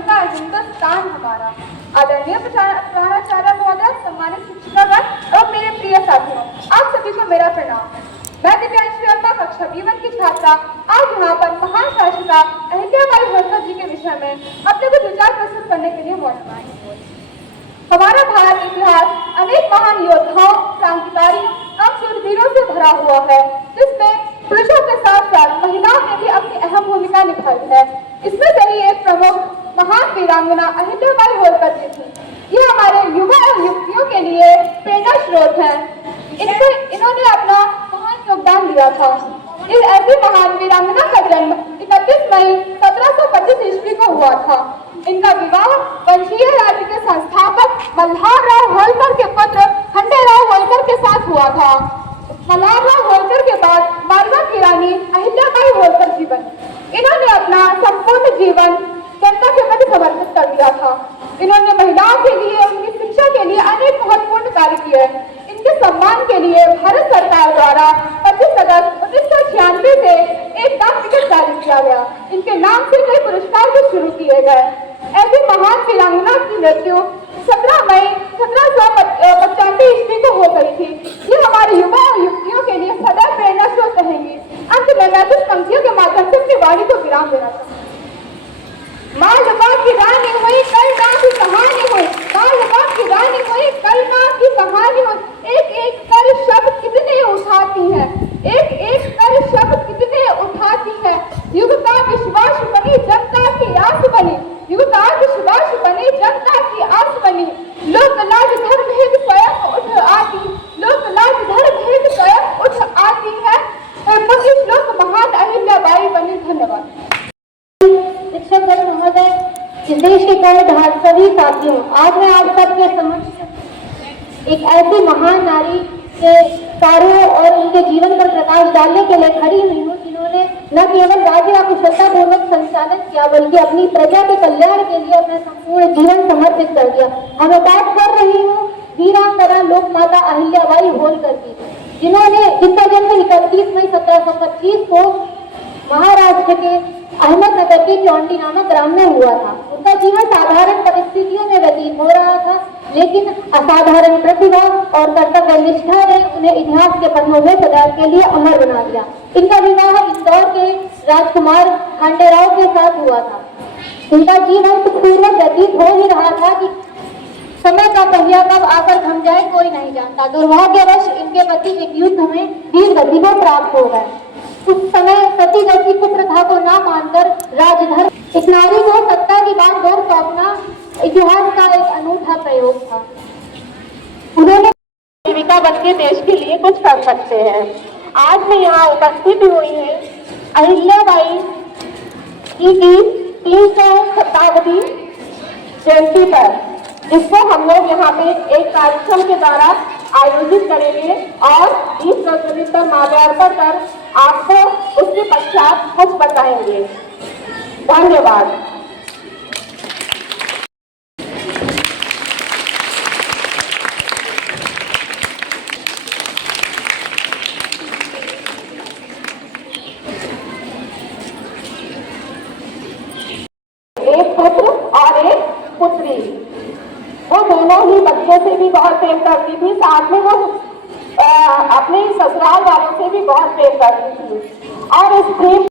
का हिंदुस्तान हमारा। आदरणीय प्राचार्य महोदय, सम्मानित शिक्षकगण और मेरे प्रिय साथियों, आप सभी को मेरा प्रणाम। मैं दिव्यांशी अम्मा कक्षा B1 की छात्रा आज यहाँ पर महान शासिका अहिल्याबाई होलकर जी के विषय में अपने कुछ विचार प्रस्तुत करने के लिए मौजूद आई हूँ। हमारा भारत इतिहास अनेक महान योद्धाओं, क्रांतिकारियों और शूरवीरों से भरा हुआ है, जिसमें पुरुषों के साथ साथ महिलाओं ने भी अपनी अहम भूमिका निभाई है। इसमें से ही एक प्रमुख महान वीरांगना अहिल्याबाई होलकर जी थी। ये हमारे युवा और युवतियों के लिए प्रेरणा स्रोत है। इन्होंने अपना महान योगदान दिया था। इस ऐसी महान वीरांगना का जन्म 31 मई 1725 ईस्वी को हुआ था। इनका विवाह वंशीय राज्य के संस्थापक मल्हारराव होलकर के पुत्र खंडेराव होलकर के साथ हुआ था। मल्हारराव होलकर के बाद मालवा की रानी अहिल्याबाई होलकर जी बनी। इन्होंने अपना संपूर्ण जीवन जनता के प्रति समर्पित कर दिया था। इन्होंने महिलाओं के लिए, उनकी शिक्षा के लिए अनेक महत्वपूर्ण कार्य किए। इनके सम्मान के लिए भारत सरकार द्वारा 25 अगस्त 1996 से एक डाक टिकट जारी किया गया। इनके नाम से कई पुरस्कार भी शुरू किए गए। ऐसी महान वीरांगना की मृत्यु 17 मई 1795 ईस्वी को हो गई थी। ये हमारे युवा और युवतियों के लिए सदैव प्रेरणा स्रोत रहेंगी। अंत में मैं कुछ पंक्तियों के माध्यम से अपनी वाणी को विराम देना चाहूँगी। मालवा की रानी हुई, करुणा की कहानी हुई। मालवा की रानी हुई, करुणा की कहानी हुई। एक एक कर शब्द कितने उठाती है, एक एक कर शब्द कितने उठाती है। युग का विश्वास बनी, जनता की आस बनी। युग का विश्वास बनी, जनता की आस बनी। लोक लाज धर्म हेतु स्वयं उठ आती, लोक लाज धर्म हेतु स्वयं उठ आती है। इस लोक महान अहिल्याबाई बनी। धन्यवाद। शिक्षक महोदय, इस देश के कर्णधार सभी साथियों, आज मैं आप सबके समक्ष एक ऐसी महान नारी के कार्यों और उनके जीवन पर प्रकाश डालने के लिए खड़ी हुई हूँ, जिन्होंने न केवल राज्य का कुशलतापूर्वक संचालन किया, बल्कि अपनी प्रजा के कल्याण के लिए अपना संपूर्ण जीवन समर्पित कर दिया। हमें बात कर रही हूँ वीरांगना लोक माता अहिल्याबाई होलकर की, जिनका जन्म 31 मई 1725 को महाराष्ट्र के अहमदनगर के चौंडी नामक ग्राम में हुआ था। उनका जीवन साधारण परिस्थितियों में व्यतीत हो रहा था, लेकिन असाधारण प्रतिभा और कर्तव्य निष्ठा ने उन्हें इतिहास के पन्नों में सदैव के लिए अमर बना दिया। इनका विवाह इंदौर के राजकुमार खंडेराव के साथ हुआ था। इनका जीवन सुखपूर्वक व्यतीत हो ही रहा था कि समय का पहिया कब आकर थम जाए कोई नहीं जानता। दुर्भाग्यवश इनके पति एक युद्ध में वीर गति को प्राप्त हो गए। उस समय सती गति कुप्रथा को ना मानकर राजधर्म इस नारी को सत्ता की बात दौर सौंपना इतिहास का एक अनूठा प्रयोग था। उन्होंने जीविका बन के देश के लिए कुछ कर सकते हैं। आज मैं यहाँ उपस्थित हुई है अहिल्याबाई की 300 शताब्दी जयंती पर, जिसको हम लोग यहाँ पे एक कार्यक्रम के द्वारा आयोजित करेंगे और 20 फरवरी पर माल्यार्पण कर आपको उसके पश्चात कुछ बताएंगे। धन्यवाद। एक पुत्र और एक पुत्री, वो दोनों ही बच्चों से भी बहुत प्रेम करती थी, साथ में वो अपने ससुराल वालों से भी बहुत प्रेम करती थी। और इस प्रेम